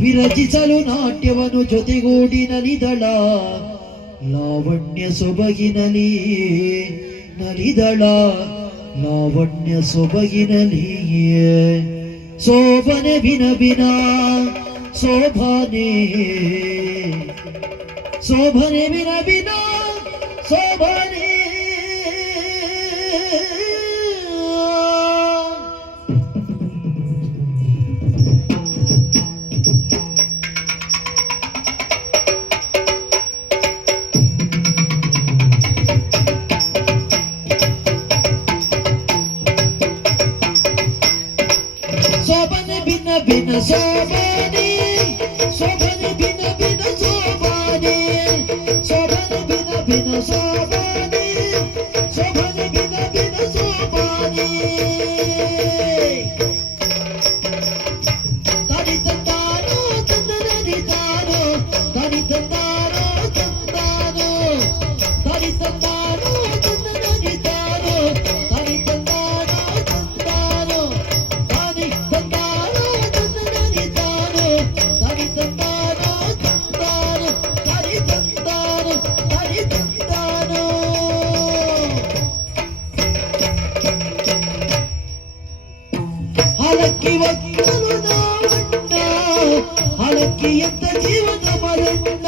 ವಿರಚಿಸಲು ನಾಟ್ಯವನ್ನು ಜೊತೆಗೂಡಿ ನಲಿದಳ ಲಾವಣ್ಯ ಸೊಬಗಿನಲಿ ನಲಿದಳ ಲಾವಣ್ಯ ಸೊಬಗಿನಲಿ ಶೋಭನೆ ಬಿನ ಬಿನ ಶೋಭನೆ ಶೋಭನೆ ಬಿನ ಬಿನ ಶೋಭನೆ शोभने बिन बिन शोभने शोभने बिन बिन शोभने शोभने बिन बिन शोभने शोभने बिन बिन शोभने तनि तंदानो तंदनि तानो तनि तंदानो तंदानो तनि तंदानो तंदनि तानो तनि तंदानो तंदानो ಹಲಕ್ಕಿ ಒಕ್ಕಲು ನಾವಣ್ಣ ಹಲಕ್ಕಿ ಎಂತ ಜೀವನ ಮರಣ್ಣ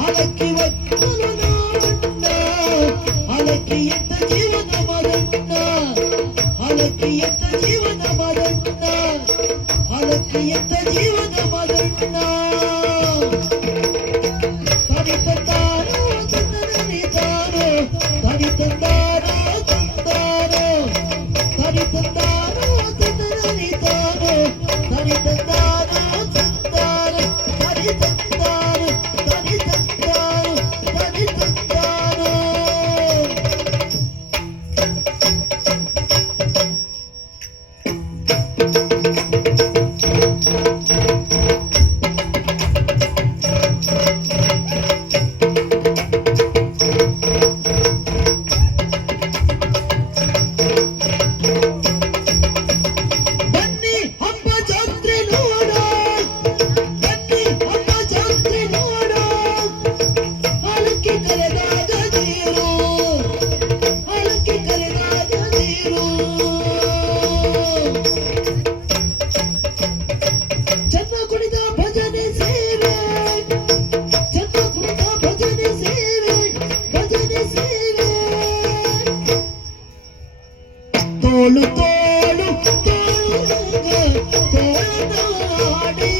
ಹಲಕ್ಕಿ ಒಕ್ಕಲು ನಾವಣ್ಣ ಹಲಕ್ಕಿ ಎಂತ ಜೀವನ ಮರಣ್ಣ ಹಲಕ್ಕಿ ಎಂತ ಜೀವನ ಮರಣ್ಣ ಹಲಕ್ಕಿ ಎಂತ ಜೀವನ ಮರಣ್ಣ ತನಿ ತಂದಾರೋ ತಂದನಿ ತಾರೋ ತನಿ ತಂದಾರೋ ತಂದಾರೋ ತನಿ ತಂದಾರೋ ತಂದನಿ ತಾರೋ ತನಿ ತಂದಾರೋ ತಂದಾರೋ ತನಿ ತಂದಾರೋ ತನಿ ತಂದಾರೋ ತನಿ ತಂದಾರೋ ತೋಳು ತೋಳು ತೋಳನಾಡಿ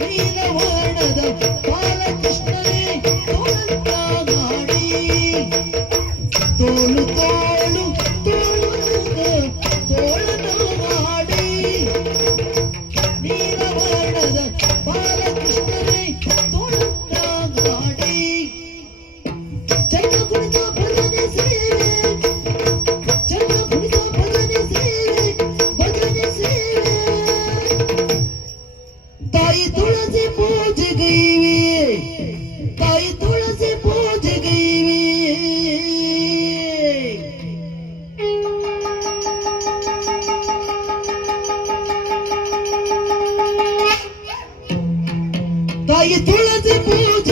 ನೀಲವರ್ಣದ ಬಾಲಕೃಷ್ಣನೇ ತೋಳನಾಡಿ ತೋಳು ತೋಳು ತೋಳನಾಡಿ ನೀಲವರ್ಣದ ಬಾಲಕೃಷ್ಣನೇ ತೋಳನಾಡಿ ಚಂದ ಕುಣಿತ ಭಜನೆ ಸೇವೆ ताई तुलसी पूज गई वे ताई तुलसी पूज गई वे ताई तुलसी पूज